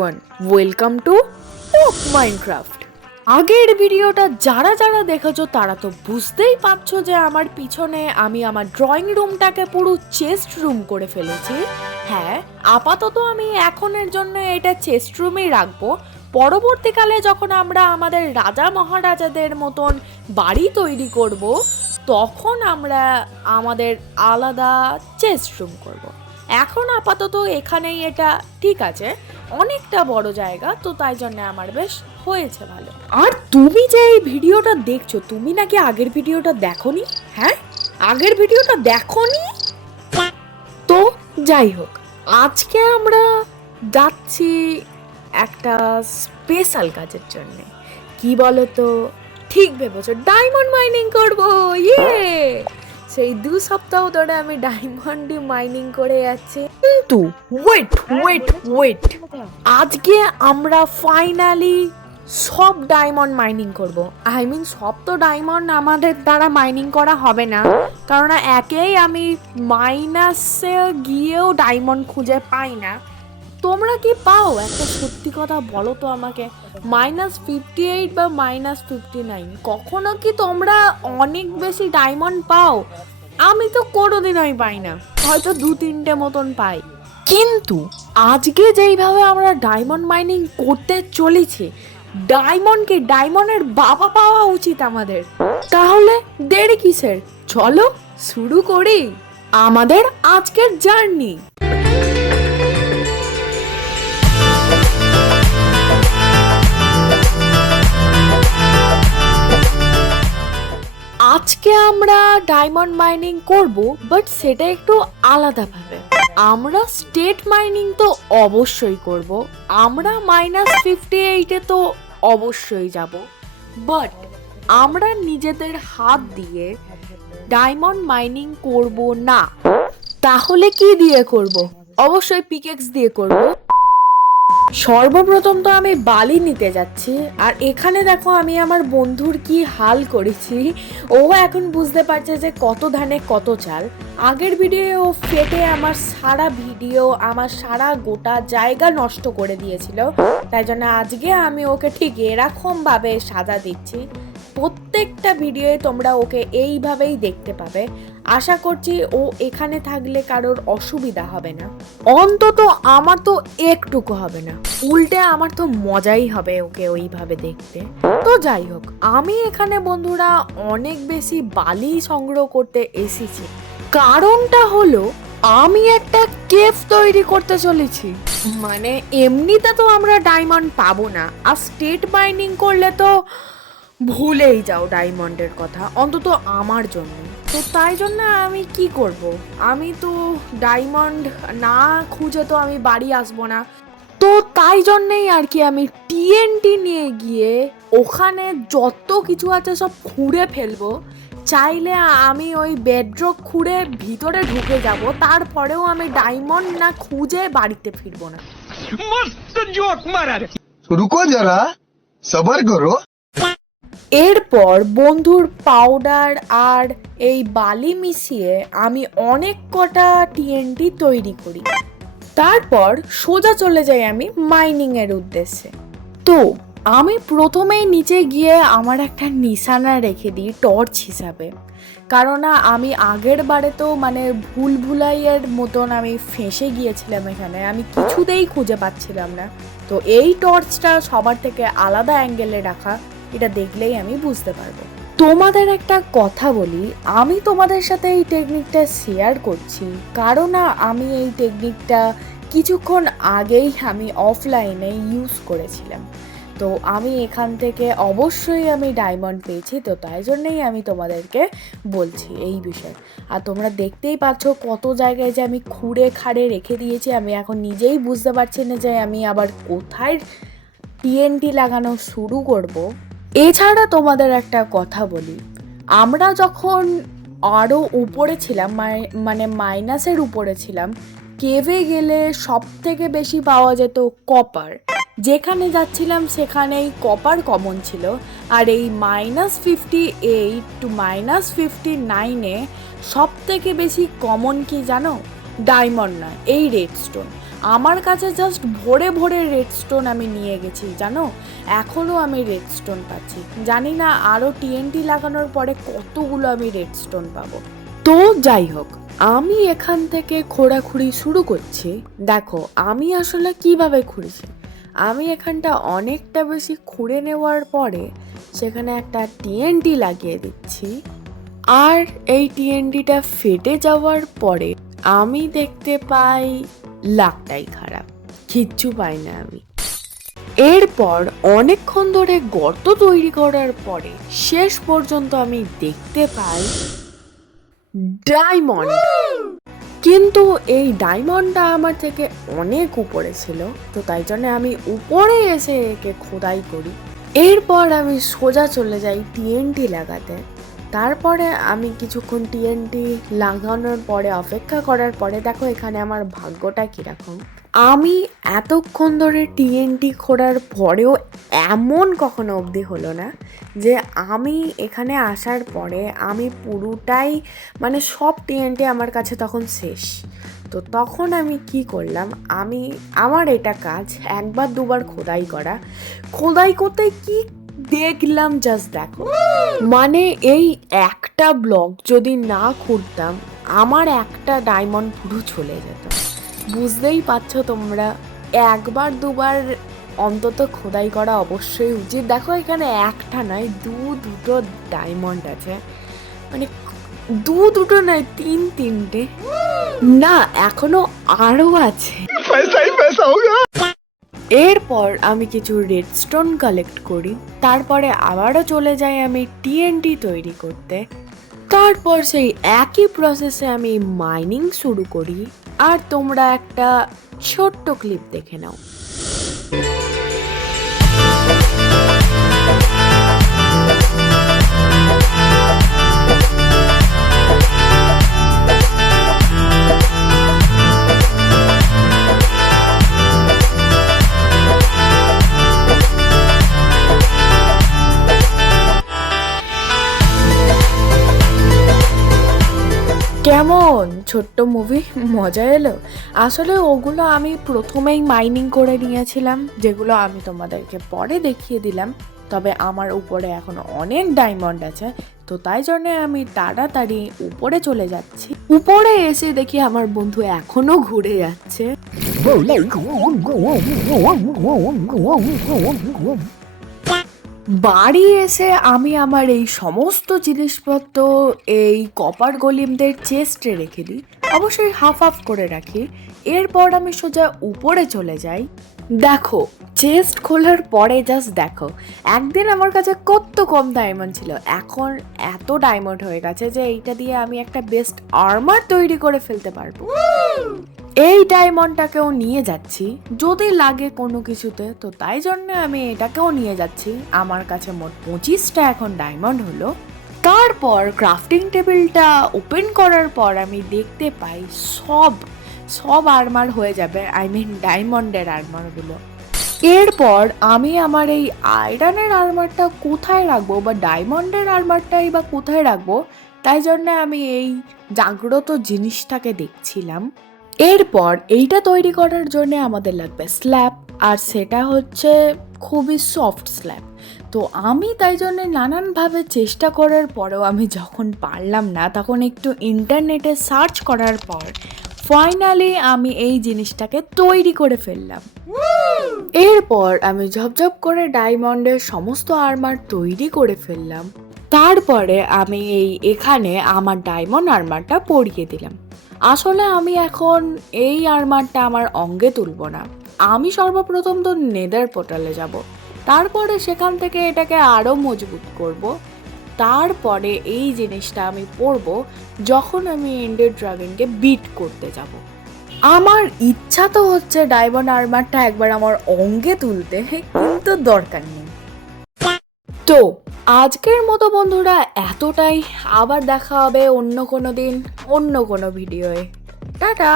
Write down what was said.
Everyone, welcome to top Minecraft. আগের ভিডিওটা যারা যারা দেখেছো তারা তো বুঝতেই পারছো যে আমার পিছনে আমি আমার ড্রয়িং রুমটাকে পুরো চেস্ট রুম করে ফেলেছি। হ্যাঁ, আপাতত আমি এখনের জন্য এটা চেস্ট রুমেই রাখবো। পরবর্তীকালে যখন আমরা আমাদের রাজা মহারাজাদের মতন বাড়ি তৈরি করব, তখন আমরা আমাদের আলাদা চেস্ট রুম করব। এখন আপাতত এখানেই এটা ঠিক আছে, অনেকটা বড় জায়গা, তো তাই জন্য আমার বেশ হয়েছে ভালো। আর তুমি যে এই ভিডিওটা দেখছো, তুমি নাকি আগের ভিডিওটা দেখোনি? হ্যাঁ, আগের ভিডিওটা দেখোনি? তো যাই হোক, আজকে আমরা যাচ্ছি একটা স্পেশাল কাজের জন্য। কি বলো তো? ঠিক ভেবেছো, ডায়মন্ড মাইনিং করবো। ইয়ে, সেই 2 সপ্তাহ ধরে আমি ডায়মন্ডই মাইনিং করে যাচ্ছি। কিন্তু ওয়েট, আজকে আমরা ফাইনালি সব ডায়মন্ড মাইনিং করব। আই মিন, সব তো ডায়মন্ড আমাদের দ্বারা মাইনিং করা হবে না, কারণ একেই আমি মাইনাসে গিয়েও ডায়মন্ড খুঁজে পাই না। তোমরা কি পাও? একটা সত্যি কথা বলো তো আমাকে, -58 বা -59 কখনো কি তোমরা অনেক বেশি ডায়মন্ড পাও? আমি তো কোনোদিনই পাই না, হয়তো 2-3টে মতন পাই। কিন্তু আজকে যেইভাবে আমরা ডায়মন্ড মাইনিং করতে চলেছি, ডায়মন্ডের বাবা পাওয়া উচিত আমাদের। তাহলে দেরি কিসের? চলো শুরু করি আমাদের আজকের জার্নি। আজকে আমরা ডায়মন্ড মাইনিং করব, বাট সেটা একটু আলাদাভাবে। আমরা স্টেট মাইনিং তো অবশ্যই করব, আমরা -58-এ তো অবশ্যই যাব, বাট আমরা নিজেদের হাত দিয়ে ডায়মন্ড মাইনিং করব না। তাহলে কি দিয়ে করব? অবশ্যই পিকেক্স দিয়ে করব। সর্বপ্রথম তো আমি বালি নিতে যাচ্ছি, আর এখানে দেখো আমি আমার বন্ধুর কি হাল করেছি। ও এখন বুঝতে পারছে যে কত ধানে কত চাল। আগের ভিডিও ও ফেটে আমার সারা ভিডিও, আমার সারা গোটা জায়গা নষ্ট করে দিয়েছিল, তাই জন্য আজকে আমি ওকে ঠিক এরকম ভাবে সাজা দিচ্ছি। প্রত্যেকটা ভিডিওয়ে তোমরা ওকে এইভাবেই দেখতে পাবে। আশা করছি ও এখানে থাকলে কারোর অসুবিধা হবে না, অন্তত আমার তো একটুকু হবে না, উল্টে আমার তো মজাই হবে ওকে ওইভাবে দেখতে। তো যাই হোক, আমি এখানে বন্ধুরা অনেক বেশি বালি সংগ্রহ করতে এসেছি। কারণটা হলো আমি একটা কেভ তৈরি করতে চলেছি। মানে এমনিতে তো আমরা ডায়মন্ড পাবো না, আর স্টেট মাইনিং করলে তো ভুলেই যাও ডায়মন্ডের কথা, অন্তত আমার জন্য। তো তাই জন্য আমি কি করব, আমি তো ডায়মন্ড না খুঁজে তো আমি বাড়ি আসবো না। তো তাই জন্যেই আর কি আমি টিএনটি নিয়ে গিয়ে ওখানে যত কিছু আছে সব খুঁড়ে ফেলবো। চাইলে আমি ওই বেডরক খুঁড়ে ভিতরে ঢুকে যাব, তারপরেও আমি ডায়মন্ড না খুঁজে বাড়িতে ফিরবো না। मस्त जोक मारा रे। रुको जरा सबर करो। এরপর বন্ধুর পাউডার আর এই বালি মিশিয়ে আমি অনেক কটা টিএনটি তৈরি করি। তারপর সোজা চলে যাই আমি মাইনিং এর উদ্দেশ্যে। তো আমি প্রথমেই নিচে গিয়ে আমার একটা নিশানা রেখে দিই টর্চ হিসাবে, কারণ আমি আগের বারে তো মানে ভুলাইয়ের মতন আমি ফেঁসে গিয়েছিলাম এখানে, আমি কিছুতেই খুঁজে পাচ্ছিলাম না। তো এই টর্চটা সবার থেকে আলাদা অ্যাঙ্গেলে রাখা, এটা দেখলেই আমি বুঝতে পারবো। তোমাদের একটা কথা বলি, আমি তোমাদের সাথে এই টেকনিকটা শেয়ার করছি কারণ আমি এই টেকনিকটা কিছুক্ষণ আগেই আমি অফলাইনে ইউজ করেছিলাম। তো আমি এখান থেকে অবশ্যই আমি ডায়মন্ড পেয়েছি, তো তাই জন্যই আমি তোমাদেরকে বলছি এই বিষয়ে। আর তোমরা দেখতেই পাচ্ছ কত জায়গায় যে আমি খুঁড়ে খাড়ে রেখে দিয়েছি, আমি এখন নিজেই বুঝতে পারছি না যে আমি আবার কোথায় টিএনটি লাগানো শুরু করব। এছাড়া তোমাদের একটা কথা বলি, আমরা যখন আরও উপরে ছিলাম, মানে মাইনাসের উপরে ছিলাম, কেভে গেলে সব থেকে বেশি পাওয়া যেত কপার। যেখানে যাচ্ছিলাম সেখানেই কপার কমন ছিল। আর এই -58 টু -59-এ সব থেকে বেশি কমন কি জানো? ডায়মন্ড না, এই রেডস্টোন। আমার কাছে জাস্ট ভরে ভরে রেডস্টোন আমি নিয়ে গেছি জানো, এখনও আমি রেডস্টোন পাচ্ছি। জানি না আরও টিএনটি লাগানোর পরে কতগুলো আমি রেডস্টোন পাবো। তো যাই হোক, আমি এখান থেকে খোঁড়াখুড়ি শুরু করছি। দেখো আমি আসলে কিভাবে খুঁড়েছি, আমি এখানটা অনেকটা বেশি খুঁড়ে নেওয়ার পরে সেখানে একটা টিএনটি লাগিয়ে দিচ্ছি। আর এই টিএনটিটা ফেটে যাওয়ার পরে আমি দেখতে পাই লাকটাই খারাপ, কিচ্ছু পাই না আমি। এরপর অনেকক্ষণ ধরে গর্ত তৈরি করার পরে শেষ পর্যন্ত আমি দেখতে পাই ডায়মন্ড। কিন্তু এই ডায়মন্ডটা আমার থেকে অনেক উপরে ছিল, তো তাই জন্য আমি উপরে এসে একে খোদাই করি। এরপর আমি সোজা চলে যাই টিএনটি লাগাতে। তারপরে আমি কিছুক্ষণ টিএনটি লাগানোর পরে অপেক্ষা করার পরে দেখো এখানে আমার ভাগ্যটা কীরকম। আমি এতক্ষণ ধরে টিএনটি খোঁড়ার পরেও এমন কখনো অবধি হলো না যে আমি এখানে আসার পরে আমি পুরোটাই মানে সব টিএনটি আমার কাছে তখন শেষ। তো তখন আমি কি করলাম, আমার এটা কাজ একবার দুবার খোদাই করা। খোদাই করতে কি দেখলাম জাস্ট দেখো, মানে এই একটা ব্লক যদি না খুঁড়তাম আমার একটা ডায়মন্ড পুরো চলে যেত। বুঝতেই পারছো তোমরা, একবার দুবার অন্তত খোদাই করা অবশ্যই উচিত। দেখো এখানে একটা নয় দুটো ডায়মন্ড আছে, মানে দুটো নয় তিনটে না, এখনো আরো আছে। पैसा ही पैसा होगा। এরপর আমি কিছু রেডস্টোন কালেক্ট করি, তারপরে আবারও চলে যাই আমি টিএনটি তৈরি করতে। তারপর সেই একই প্রসেসে আমি মাইনিং শুরু করি। আর তোমরা একটা ছোট্ট ক্লিপ দেখে নাও। কেমন ছোট্ট মুভি, মজা এলো? আসলে ওগুলো আমি প্রথমেই মাইনিং করে নিয়েছিলাম, যেগুলো আমি তোমাদেরকে পরে দেখিয়ে দিলাম। তবে আমার উপরে এখনো অনেক ডায়মন্ড আছে, তো তাই জন্য আমি তাড়াতাড়ি উপরে চলে যাচ্ছি। উপরে এসে দেখি আমার বন্ধু এখনো ঘুরে যাচ্ছে। বাড়ি এসে আমি আমার এই সমস্ত জিনিসপত্র এই কপার গোলিমদের চেস্টে রেখে দিই, অবশ্যই হাফ হাফ করে রাখি। এরপর আমি সোজা উপরে চলে যাই। দেখো চেস্ট খোলার পরে জাস্ট দেখো, একদিন আমার কাছে কত কম ডায়মন্ড ছিল, এখন এত ডায়মন্ড হয়ে গেছে যে এইটা দিয়ে আমি একটা বেস্ট আর্মার তৈরি করে ফেলতে পারবো। এই ডায়মন্ডটাকেও নিয়ে যাচ্ছি যদি লাগে কোনো কিছুতে, তো তাই জন্য আমি এটাকেও নিয়ে যাচ্ছি। আমার কাছে মোট 25টা এখন ডায়মন্ড হলো। তারপর ক্রাফটিং টেবিলটা ওপেন করার পর আমি দেখতে পাই সব আর্মার হয়ে যাবে, আই মিন ডায়মন্ডের আর্মারগুলো। এরপর আমি আমার এই আয়রনের আর্মারটা কোথায় রাখবো বা ডায়মন্ডের আর্মারটাই বা কোথায় রাখবো, তাই জন্য আমি এই জাগ্রত জিনিসটাকে দেখছিলাম। এরপর এইটা তৈরি করার জন্য আমাদের লাগবে স্ল্যাব, আর সেটা হচ্ছে খুবই সফট স্ল্যাব। তো আমি তাই জন্য নানানভাবে চেষ্টা করার পরেও আমি যখন পারলাম না, তখন একটু ইন্টারনেটে সার্চ করার পর ফাইনালি আমি এই জিনিসটাকে তৈরি করে ফেললাম। এরপর আমি ঝপঝপ করে ডায়মন্ডের সমস্ত আর্মার তৈরি করে ফেললাম। তারপরে আমি এখানে আমার ডায়মন্ড আর্মারটা পরিয়ে দিলাম। আসলে আমি এখন এই আর্মারটা আমার অঙ্গে তুলব না, আমি সর্বপ্রথম তো নেদার পোর্টালে যাব, তারপরে সেখান থেকে এটাকে আরও মজবুত করব। তারপরে এই জিনিসটা আমি পরব যখন আমি এন্ডেড ড্রাগনকে বিট করতে যাব। আমার ইচ্ছা তো হচ্ছে ডায়মন্ড আর্মারটা একবার আমার অঙ্গে তুলতে, কিন্তু দরকার নেই। তো আজকের মতো বন্ধুরা এতটাই, আবার দেখা হবে অন্য কোনো দিন অন্য কোনো ভিডিওয়ে। টাটা।